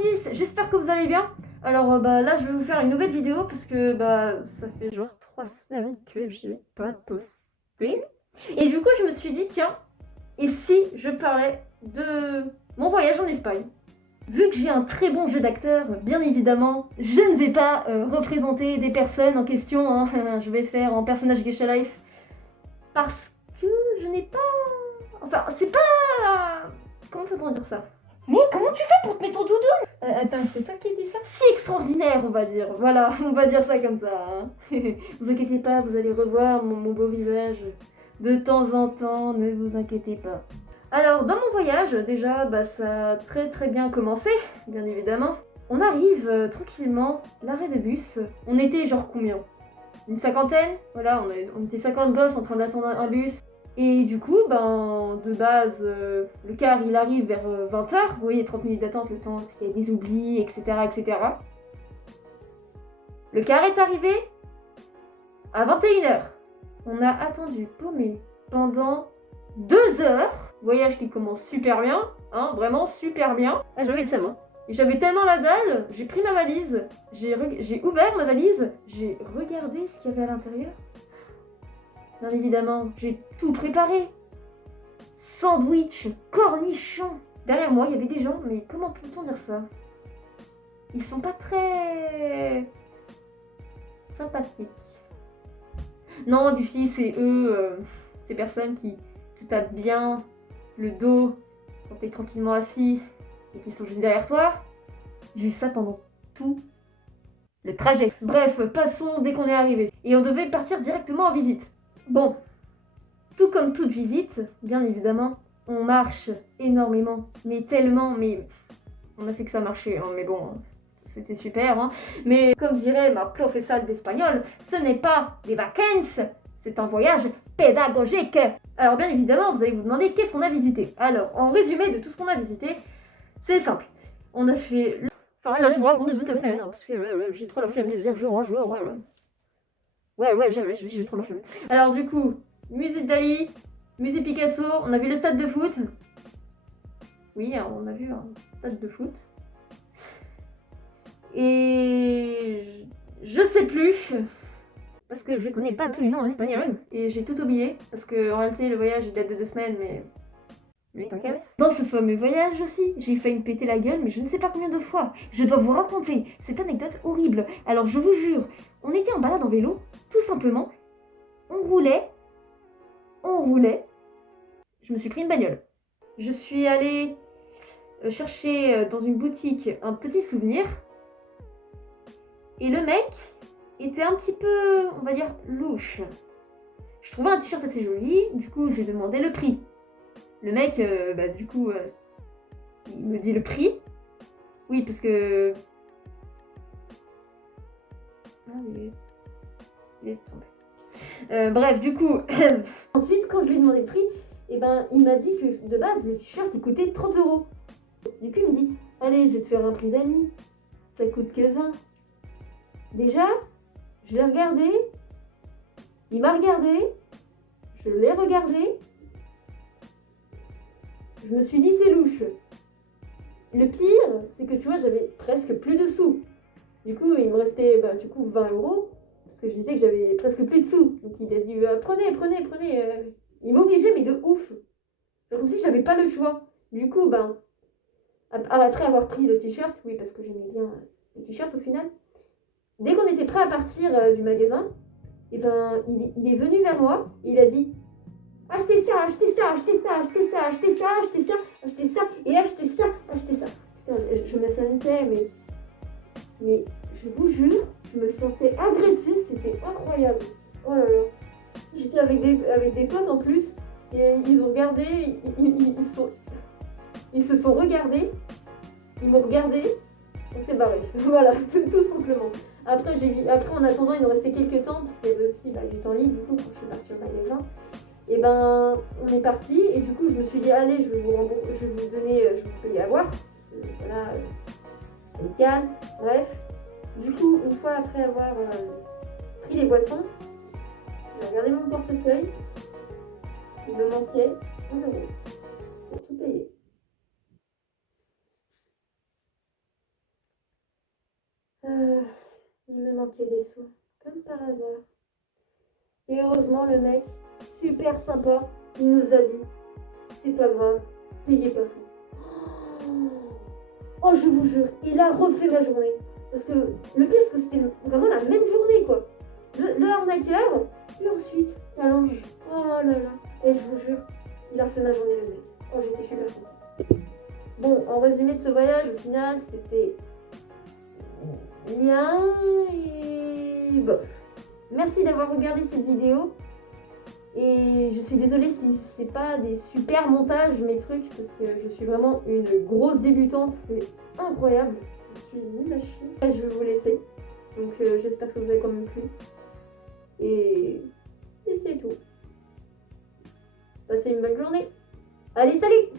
Miss, j'espère que vous allez bien. Alors là je vais vous faire une nouvelle vidéo parce que ça fait genre 3 semaines que j'ai pas posté. Et du coup je me suis dit tiens, et si je parlais de mon voyage en Espagne. Vu que j'ai un très bon jeu d'acteur, bien évidemment, je ne vais pas représenter des personnes en question, hein. Je vais faire en personnage Geisha Life. Parce que je n'ai pas... Enfin, c'est pas... Comment peut-on dire ça? Mais comment tu fais pour te mettre ton doudou? Attends, c'est toi qui dis ça? Si extraordinaire, on va dire. Voilà, on va dire ça comme ça. Hein. Vous inquiétez pas, vous allez revoir mon beau visage de temps en temps, ne vous inquiétez pas. Alors, dans mon voyage, déjà, ça a très bien commencé, bien évidemment. On arrive tranquillement, l'arrêt de bus. On était genre combien? Une cinquantaine? Voilà, on était 50 gosses en train d'attendre un bus. Et du coup, de base, le car il arrive vers 20h. Vous voyez, 30 minutes d'attente, le temps, parce qu'il y a des oublis, etc. Le car est arrivé à 21h. On a attendu paumé pendant 2 heures. Voyage qui commence super bien, hein, vraiment super bien. Ah, j'avais le seum. Et j'avais tellement la dalle, j'ai pris ma valise, j'ai ouvert ma valise, j'ai regardé ce qu'il y avait à l'intérieur. Bien évidemment, j'ai tout préparé. Sandwich, cornichons. Derrière moi, il y avait des gens, mais comment peut-on dire ça? Ils sont pas très sympathiques. Non, du fil, c'est eux, ces personnes qui te tapent bien le dos quand t'es tranquillement assis et qui sont juste derrière toi. J'ai eu ça pendant tout le trajet. Bref, passons dès qu'on est arrivé. Et on devait partir directement en visite. Bon, tout comme toute visite, bien évidemment, on marche énormément, mais tellement, mais on a fait que ça marchait, hein, mais bon, c'était super. Hein. Mais comme dirait ma professeure d'espagnol, ce n'est pas des vacances, c'est un voyage pédagogique. Alors bien évidemment, vous allez vous demander qu'est-ce qu'on a visité. Alors, en résumé de tout ce qu'on a visité, c'est simple. On a fait... Enfin là, je vois, parce que j'ai trop la flemme de dire ouais, j'ai trop la flemme. Alors du coup, musée Dali, musée Picasso, on a vu le stade de foot. Oui, on a vu un stade de foot. Et je sais plus, parce que je connais pas plus le nom en espagnol. Et j'ai tout oublié, parce que en réalité le voyage il date de 2 semaines, mais... Oui, t'inquiète. Dans ce fameux voyage aussi, j'ai failli me péter la gueule, mais je ne sais pas combien de fois. Je dois vous raconter cette anecdote horrible. Alors je vous jure, on était en balade en vélo, tout simplement. On roulait. Je me suis pris une bagnole. Je suis allée chercher dans une boutique un petit souvenir. Et le mec était un petit peu, on va dire, louche. Je trouvais un t-shirt assez joli, du coup j'ai demandé le prix. Le mec, il me dit le prix. Oui, parce que... Ah, il est tombé. Bref, du coup... Ensuite, quand je lui ai demandé le prix, il m'a dit que de base, le t-shirt, il coûtait 30€. Du coup, il me dit, allez, je vais te faire un prix d'amis. Ça coûte que 20. Déjà, je l'ai regardé. Il m'a regardé. Je l'ai regardé. Je me suis dit, c'est louche. Le pire, c'est que tu vois, j'avais presque plus de sous. Du coup, il me restait 20€. Parce que je disais que j'avais presque plus de sous. Donc il a dit, prenez. Il m'obligeait, mais de ouf. Comme si j'avais pas le choix. Du coup, après avoir pris le t-shirt, oui, parce que j'aimais bien le t-shirt au final, dès qu'on était prêt à partir du magasin, il est venu vers moi et il a dit achetez ça, achetez ça, achetez ça, achetez ça, achetez ça, achetez ça, achetez ça, et achetez ça, achetez ça. Putain, je me sentais, mais je vous jure, je me sentais agressée, c'était incroyable. Oh là là. J'étais avec des potes en plus, et ils ont regardé, ils se sont regardés, ils m'ont regardé, on s'est barré. Voilà, tout simplement. Après, en attendant, il nous restait quelques temps, parce qu'il y avait aussi du temps libre, du coup, quand je suis partie au magasin. Et on est parti, et du coup, je me suis dit, allez, je vais vous donner, je vais vous payer à boire. Voilà, amical, bref. Du coup, une fois après avoir pris les boissons, j'ai regardé mon portefeuille, il me manquait 1€ pour tout payer. Il me manquait des sous, comme par hasard. Et heureusement, le mec, super sympa, il nous a dit, c'est pas grave, payez pas tout. Oh, je vous jure, il a refait ma journée. Parce que le pire, c'est que c'était vraiment la même journée, quoi. Le arnaqueur, et ensuite, la linge. Oh là là. Et je vous jure, il a refait ma journée, le mec. Oh, j'étais super contente. Bon, en résumé de ce voyage, au final, c'était bien et bof. Merci d'avoir regardé cette vidéo. Et je suis désolée si c'est pas des super montages mes trucs parce que je suis vraiment une grosse débutante, c'est incroyable. Je suis une machine. Je vais vous laisser. Donc j'espère que ça vous a quand même plu. Et c'est tout. Passez une bonne journée. Allez, salut!